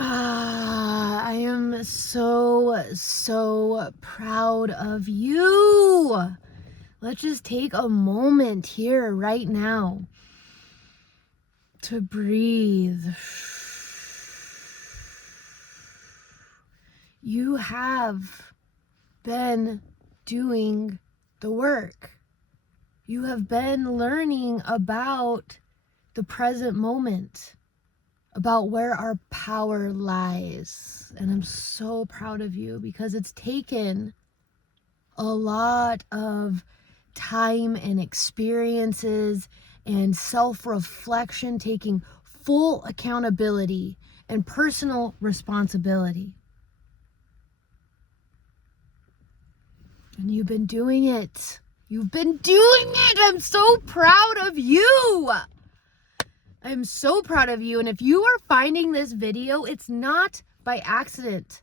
I am so proud of you. Let's just take a moment here right now to breathe. You have been doing the work. You have been learning about the present moment, about where our power lies. And I'm so proud of you because it's taken a lot of time and experiences and self-reflection, taking full accountability and personal responsibility. And you've been doing it. You've been doing it. I'm so proud of you. I'm so proud of you. And if you are finding this video, it's not by accident.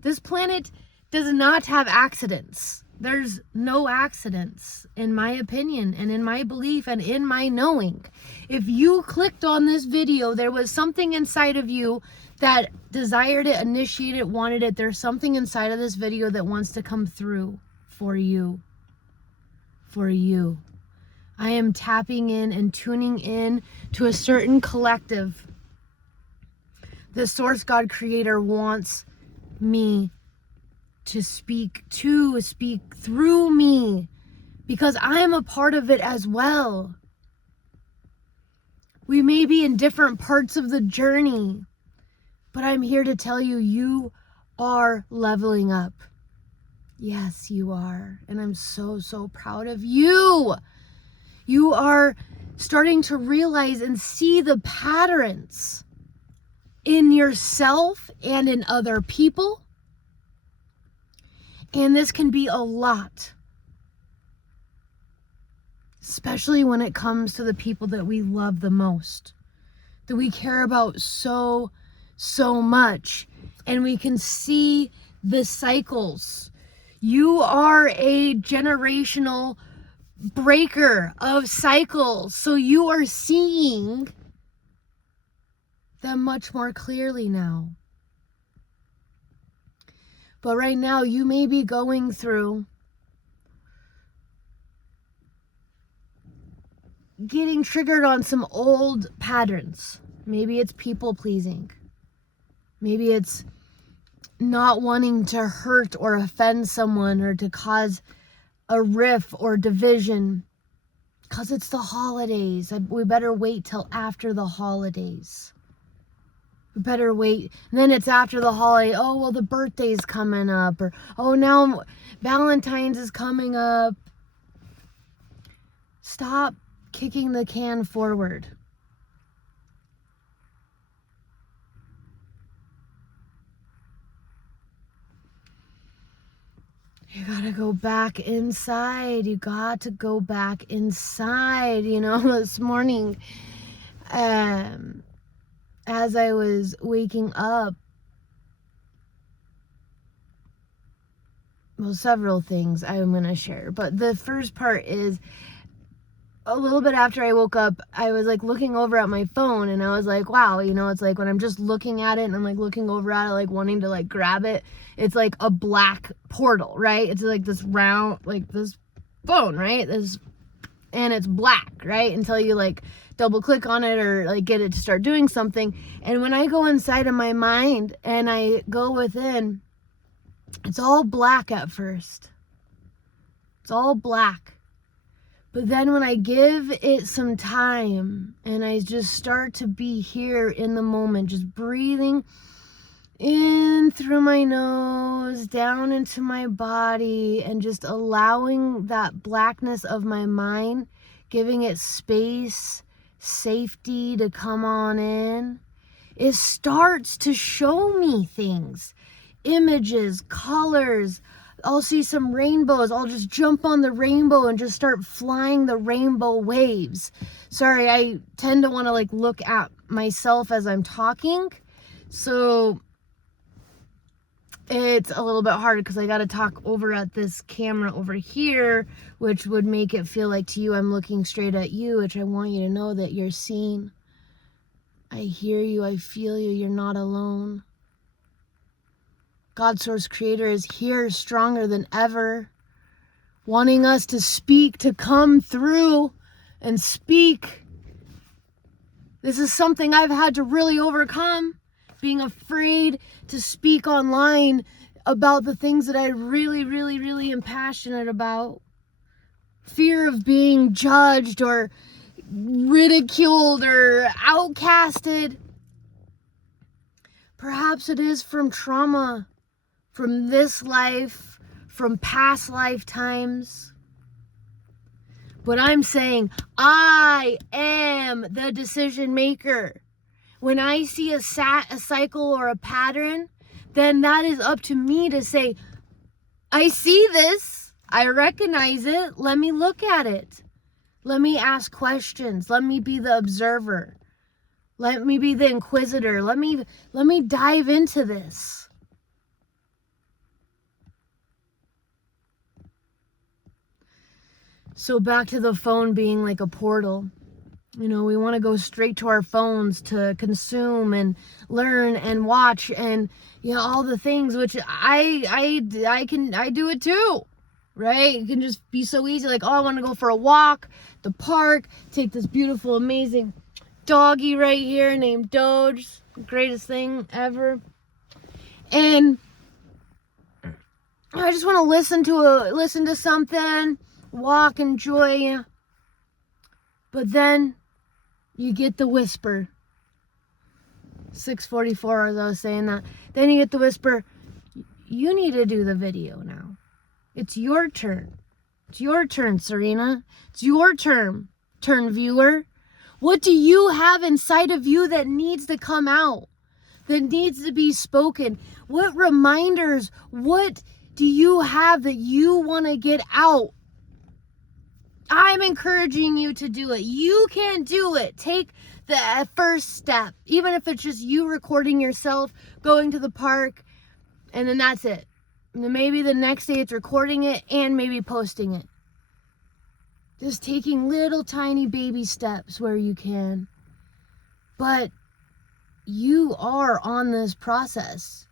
This planet does not have accidents. There's no accidents, in my opinion, and in my belief, and in my knowing. If you clicked on this video, there was something inside of you that desired it, initiated it, wanted it. There's something inside of this video that wants to come through for you. For you. I am tapping in and tuning in to a certain collective. The Source God Creator wants me to speak through me, because I am a part of it as well. We may be in different parts of the journey, but I'm here to tell you, you are leveling up. Yes, you are. And I'm so proud of you. You are starting to realize and see the patterns in yourself and in other people. And this can be a lot, especially when it comes to the people that we love the most, that we care about so much. And we can see the cycles. You are a generational breaker of cycles, so you are seeing them much more clearly now. But right now, you may be going through getting triggered on some old patterns. Maybe it's people pleasing. Maybe it's not wanting to hurt or offend someone or to cause a rift or division, because it's the holidays. We better wait till after the holidays. We better wait. And then it's after the holiday. Oh, well, the birthday's coming up. Or, oh, now Valentine's is coming up. Stop kicking the can forward. You gotta go back inside. You got to go back inside. You know, this morning, as I was waking up, well, several things I'm going to share. But the first part is, a little bit after I woke up, I was like looking over at my phone and I was like, wow, you know, it's like when I'm just looking at it and I'm like looking over at it, like wanting to like grab it. It's like a black portal, right? It's like this round, like this phone, right? And it's black, right? Until you like double click on it or like get it to start doing something. And when I go inside of my mind and I go within, it's all black at first. It's all black. But then when I give it some time and I just start to be here in the moment, just breathing in through my nose, down into my body, and just allowing that blackness of my mind, giving it space, safety to come on in, it starts to show me things, images, colors. I'll see some rainbows. I'll just jump on the rainbow and just start flying the rainbow waves. Sorry, I tend to want to like look at myself as I'm talking. So it's a little bit hard because I got to talk over at this camera over here, which would make it feel like to you I'm looking straight at you, which I want you to know that you're seen. I hear you. I feel you. You're not alone. God Source Creator is here stronger than ever, wanting us to speak, to come through and speak. This is something I've had to really overcome, being afraid to speak online about the things that I really, really, really am passionate about. Fear of being judged or ridiculed or outcasted. Perhaps it is from trauma, from this life, from past lifetimes. But I'm saying I am the decision maker. When I see a cycle or a pattern, then that is up to me to say, I see this, I recognize it, let me look at it. Let me ask questions. Let me be the observer. Let me be the inquisitor. Let me dive into this. So back to the phone being like a portal. You know, we want to go straight to our phones to consume and learn and watch and, you know, all the things, which I do it too. Right? It can just be so easy. Like, oh, I want to go for a walk, the park, take this beautiful, amazing doggy right here named Doge, greatest thing ever. And I just want to listen to something, walk, enjoy. But then you get the whisper. 6:44 as I was saying that. Then you get the whisper, you need to do the video now. It's your turn. It's your turn, Serena. It's your turn, viewer. What do you have inside of you that needs to come out? That needs to be spoken? What reminders, what do you have that you want to get out? I'm encouraging you to do it. You can do it. Take the first step. Even if it's just you recording yourself, going to the park, and then that's it. And then maybe the next day it's recording it and maybe posting it. Just taking little tiny baby steps where you can. But you are on this process.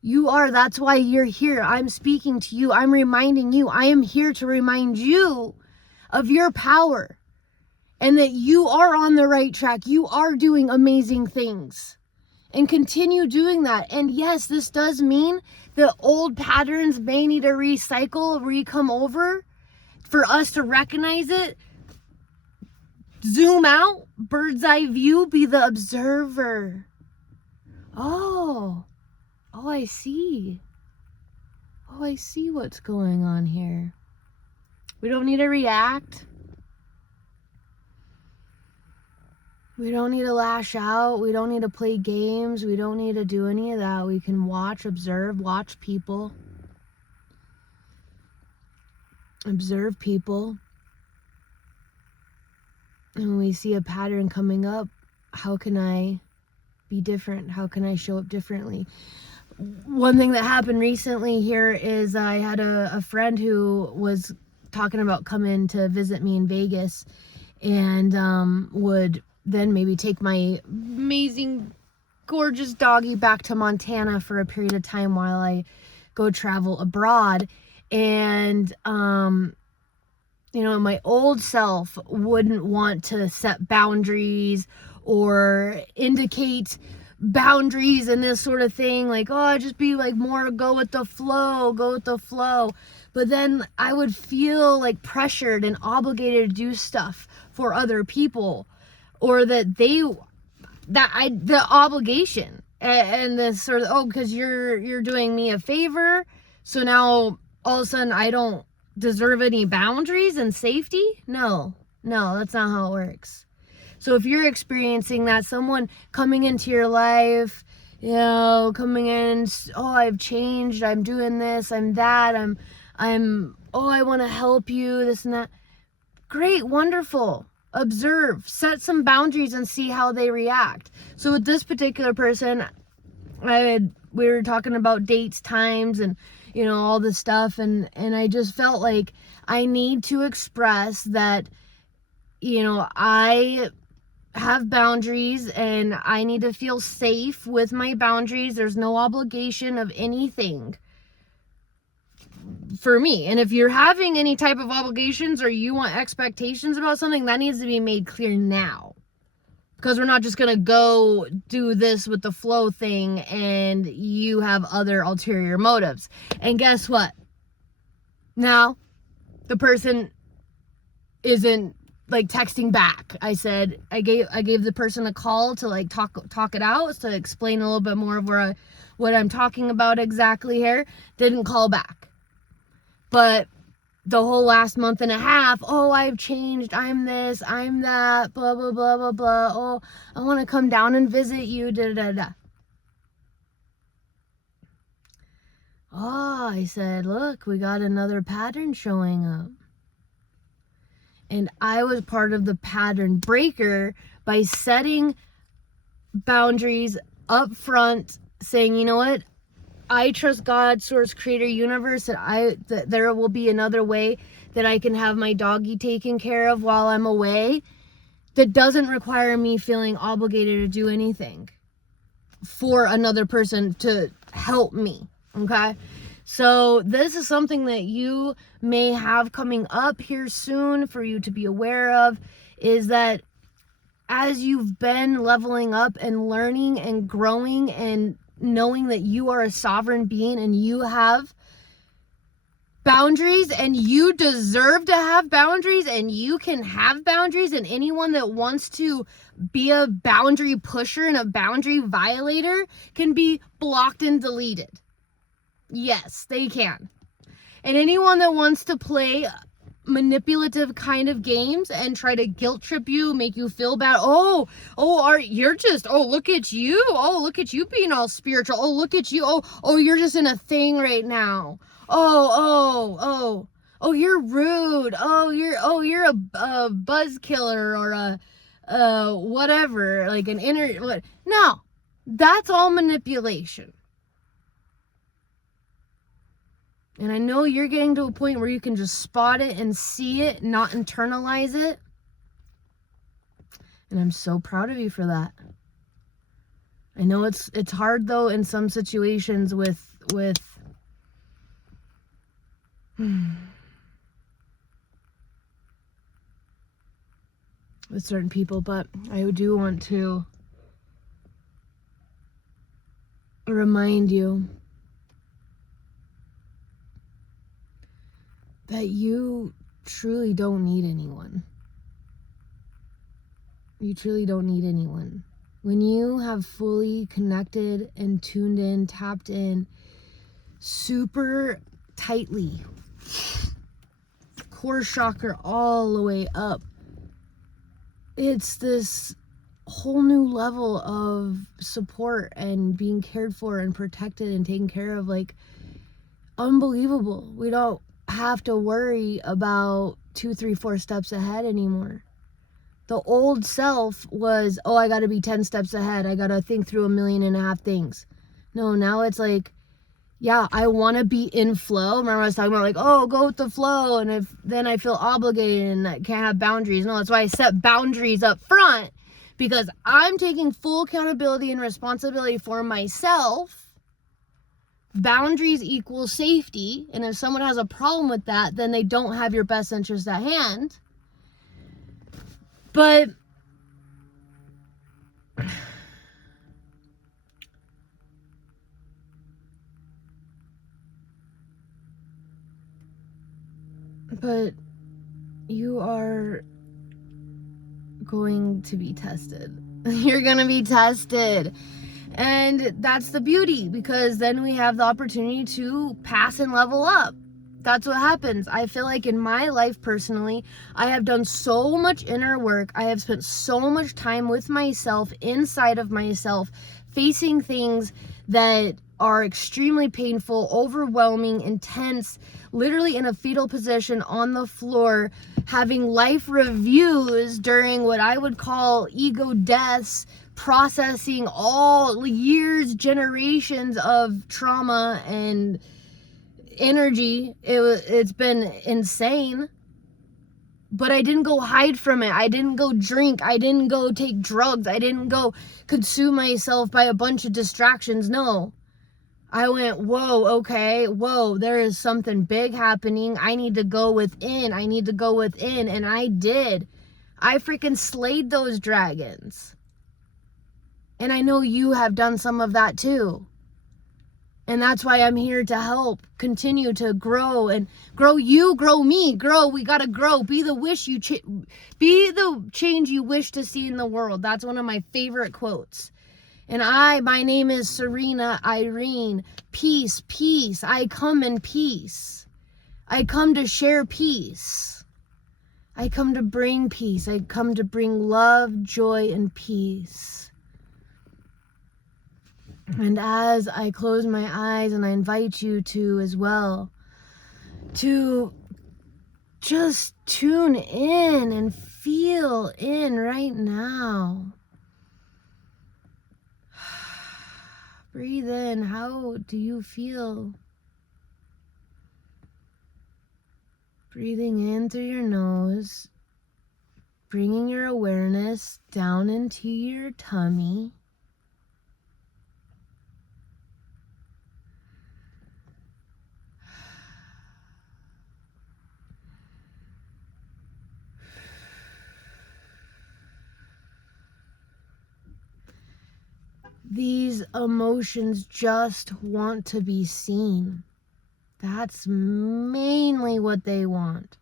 You are. That's why you're here. I'm speaking to you. I'm reminding you. I am here to remind you of your power and that you are on the right track. You are doing amazing things. And continue doing that. And yes, this does mean that old patterns may need to recycle, come over for us to recognize it. Zoom out, bird's eye view, be the observer. Oh, I see. Oh, I see what's going on here. We don't need to react. We don't need to lash out. We don't need to play games. We don't need to do any of that. We can watch, observe, watch people. Observe people. And when we see a pattern coming up, how can I be different? How can I show up differently? One thing that happened recently here is I had a friend who was talking about coming to visit me in Vegas and would then maybe take my amazing, gorgeous doggy back to Montana for a period of time while I go travel abroad. And, you know, my old self wouldn't want to set boundaries or indicate boundaries and this sort of thing. Like, oh, just be like more go with the flow. But then I would feel like pressured and obligated to do stuff for other people. Or that the obligation and this sort of, because you're doing me a favor, so now all of a sudden I don't deserve any boundaries and safety? No, that's not how it works. So if you're experiencing that, someone coming into your life, you know, coming in, oh, I've changed, I'm doing this, I'm that, I want to help you, this and that. Great, wonderful. Observe, set some boundaries and see how they react. So with this particular person, we were talking about dates, times, and, you know, all this stuff. And I just felt like I need to express that, you know, I have boundaries, and I need to feel safe with my boundaries. There's no obligation of anything for me. And if you're having any type of obligations or you want expectations about something, that needs to be made clear now. Because we're not just going to go do this with the flow thing and you have other ulterior motives. And guess what? Now, the person isn't like texting back. I said, I gave the person a call to like talk it out, to explain a little bit more of what I'm talking about exactly here. Didn't call back. But the whole last month and a half, oh, I've changed, I'm this, I'm that, blah, blah, blah, blah, blah. Oh, I want to come down and visit you, da, da, da. Oh, I said, look, we got another pattern showing up. And I was part of the pattern breaker by setting boundaries up front, saying, you know what? I trust God, source, creator, universe, that there will be another way that I can have my doggy taken care of while I'm away that doesn't require me feeling obligated to do anything for another person to help me. Okay? So this is something that you may have coming up here soon for you to be aware of, is that as you've been leveling up and learning and growing and knowing that you are a sovereign being and you have boundaries and you deserve to have boundaries and you can have boundaries, and anyone that wants to be a boundary pusher and a boundary violator can be blocked and deleted. Yes, they can. And anyone that wants to play manipulative kind of games and try to guilt trip you, make you feel bad. You're just, look at you. Oh, look at you being all spiritual. Oh, look at you. You're just in a thing right now. Oh, you're rude. You're a buzz killer or a whatever, like an inner, no, that's all manipulation. And I know you're getting to a point where you can just spot it and see it, not internalize it. And I'm so proud of you for that. I know it's hard though in some situations with certain people, but I do want to remind you that you truly don't need anyone. You truly don't need anyone. When you have fully connected and tuned in, tapped in super tightly, core chakra all the way up, it's this whole new level of support and being cared for and protected and taken care of, like unbelievable. We don't have to worry about 2, 3, 4 steps ahead anymore. The old self was, I gotta be 10 steps ahead. I gotta think through 1.5 million things. No, now it's like, yeah, I want to be in flow. Remember I was talking about like, go with the flow, and then I feel obligated and I can't have boundaries. No, that's why I set boundaries up front, because I'm taking full accountability and responsibility for myself. Boundaries equal safety, and if someone has a problem with that, then they don't have your best interest at hand. But you are going to be tested. You're going to be tested. And that's the beauty, because then we have the opportunity to pass and level up. That's what happens. I feel like in my life personally, I have done so much inner work. I have spent so much time with myself, inside of myself, facing things that are extremely painful, overwhelming, intense, literally in a fetal position on the floor, having life reviews during what I would call ego deaths, processing all years, generations of trauma and energy. It's been insane. But I didn't go hide from it. I didn't go drink. I didn't go take drugs. I didn't go consume myself by a bunch of distractions. No. I went, whoa, okay, whoa, there is something big happening. I need to go within. I need to go within. And I did. I freaking slayed those dragons. And I know you have done some of that too. And that's why I'm here to help continue to grow and grow you, grow me, grow. We got to grow. Be the be the change you wish to see in the world. That's one of my favorite quotes. And my name is Serena Irene. Peace, peace. I come in peace. I come to share peace. I come to bring peace. I come to bring love, joy, and peace. And as I close my eyes, and I invite you to as well, to just tune in and feel in right now. Breathe in. How do you feel? Breathing in through your nose, bringing your awareness down into your tummy. These emotions just want to be seen. That's mainly what they want.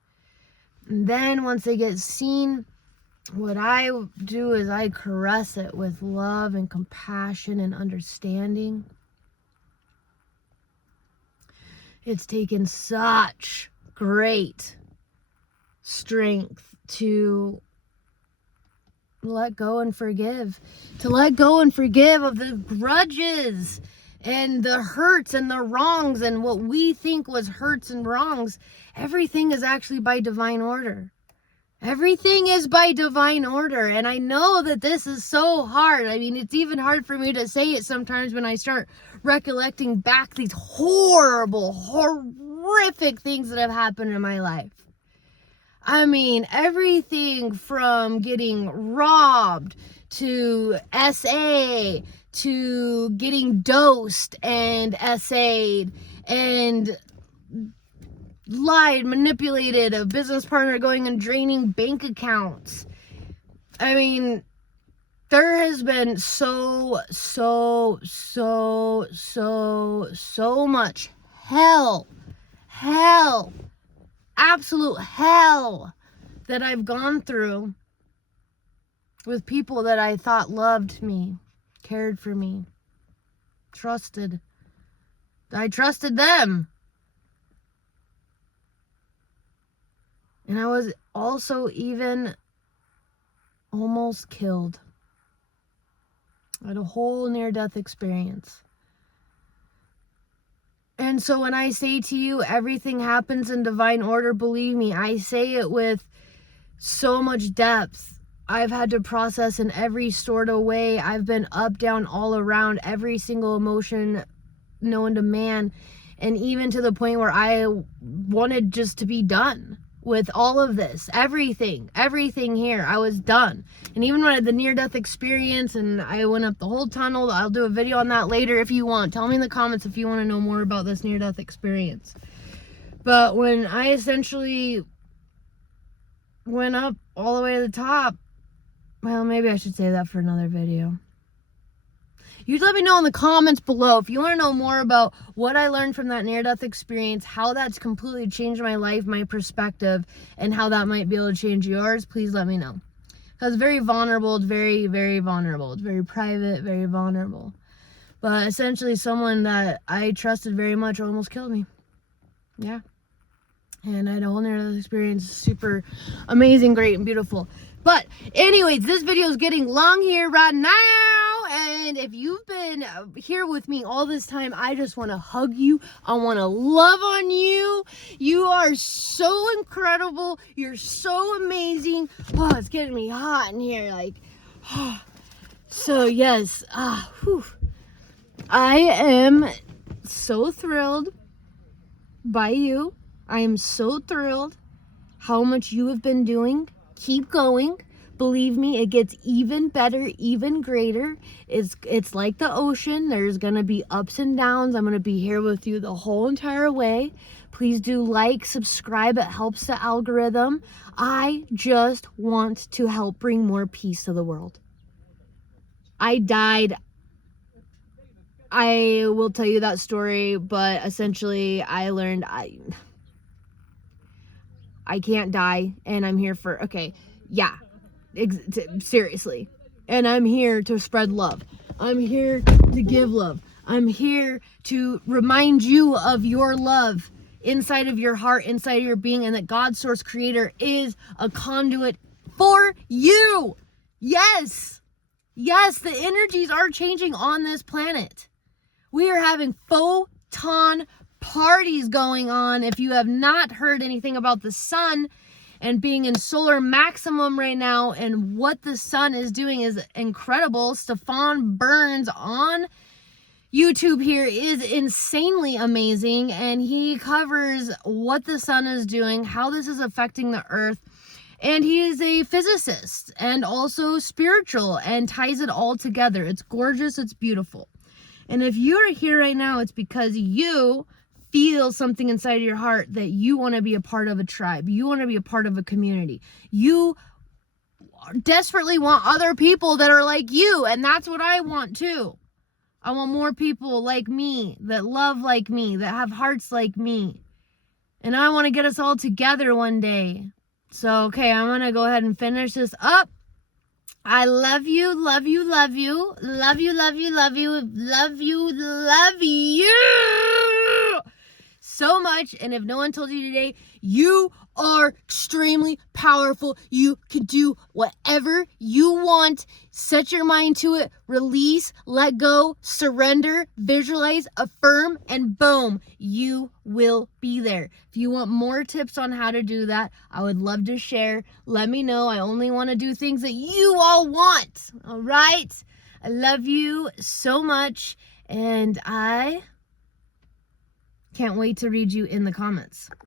And then once they get seen, what I do is I caress it with love and compassion and understanding. It's taken such great strength to let go and forgive. To let go and forgive of the grudges and the hurts and the wrongs and what we think was hurts and wrongs. Everything is actually by divine order. Everything is by divine order. And I know that this is so hard. I mean, it's even hard for me to say it sometimes when I start recollecting back these horrible, horrific things that have happened in my life. I mean, everything from getting robbed to SA to getting dosed and SA'd and lied, manipulated, a business partner going and draining bank accounts. I mean, there has been so much hell, absolute hell that I've gone through with people that I thought loved me, cared for me, trusted. I trusted them. And I was also even almost killed. I had a whole near-death experience. And so when I say to you, everything happens in divine order, believe me, I say it with so much depth. I've had to process in every sort of way. I've been up, down, all around, every single emotion known to man. And even to the point where I wanted just to be done with all of this. Everything here. I was done. And even when I had the near-death experience and I went up the whole tunnel, I'll do a video on that later if you want. Tell me in the comments if you want to know more about this near-death experience. But when I essentially went up all the way to the top, well, maybe I should say that for another video. You let me know in the comments below if you want to know more about what I learned from that near-death experience, how that's completely changed my life, my perspective, and how that might be able to change yours. Please let me know. Because it's very vulnerable. It's very, very vulnerable. It's very private, very vulnerable. But essentially someone that I trusted very much almost killed me. Yeah. And I had a whole near-death experience. Super amazing, great, and beautiful. But anyways, this video is getting long here right now. And if you've been here with me all this time, I just want to hug you. I want to love on you. You are so incredible. You're so amazing. Oh, it's getting me hot in here. Like, oh. So yes, I am so thrilled by you. I am so thrilled how much you have been doing. Keep going. Believe me, it gets even better, even greater. It's like the ocean. There's going to be ups and downs. I'm going to be here with you the whole entire way. Please do like, subscribe. It helps the algorithm. I just want to help bring more peace to the world. I died. I will tell you that story, but essentially I learned I can't die, and I'm here for, okay, yeah, seriously. And I'm here to spread love. I'm here to give love. I'm here to remind you of your love inside of your heart, inside of your being, and that God, Source Creator, is a conduit for you. Yes. Yes, the energies are changing on this planet. We are having photon parties going on. If you have not heard anything about the sun and being in solar maximum right now and what the sun is doing is incredible. Stefan Burns on YouTube here is insanely amazing, and he covers what the sun is doing, how this is affecting the earth. And he is a physicist and also spiritual and ties it all together. It's gorgeous. It's beautiful. And if you're here right now, it's because you feel something inside of your heart that you want to be a part of a tribe. You want to be a part of a community. You desperately want other people that are like you. And that's what I want too. I want more people like me, that love like me, that have hearts like me. And I want to get us all together one day. So, okay, I'm going to go ahead and finish this up. I love you, love you, love you, love you, love you, love you, love you, love you so much. And if no one told you today, you are extremely powerful. You can do whatever you want. Set your mind to it. Release, let go, surrender, visualize, affirm, and boom, you will be there. If you want more tips on how to do that, I would love to share. Let me know. I only want to do things that you all want. All right? I love you so much, and I can't wait to read you in the comments.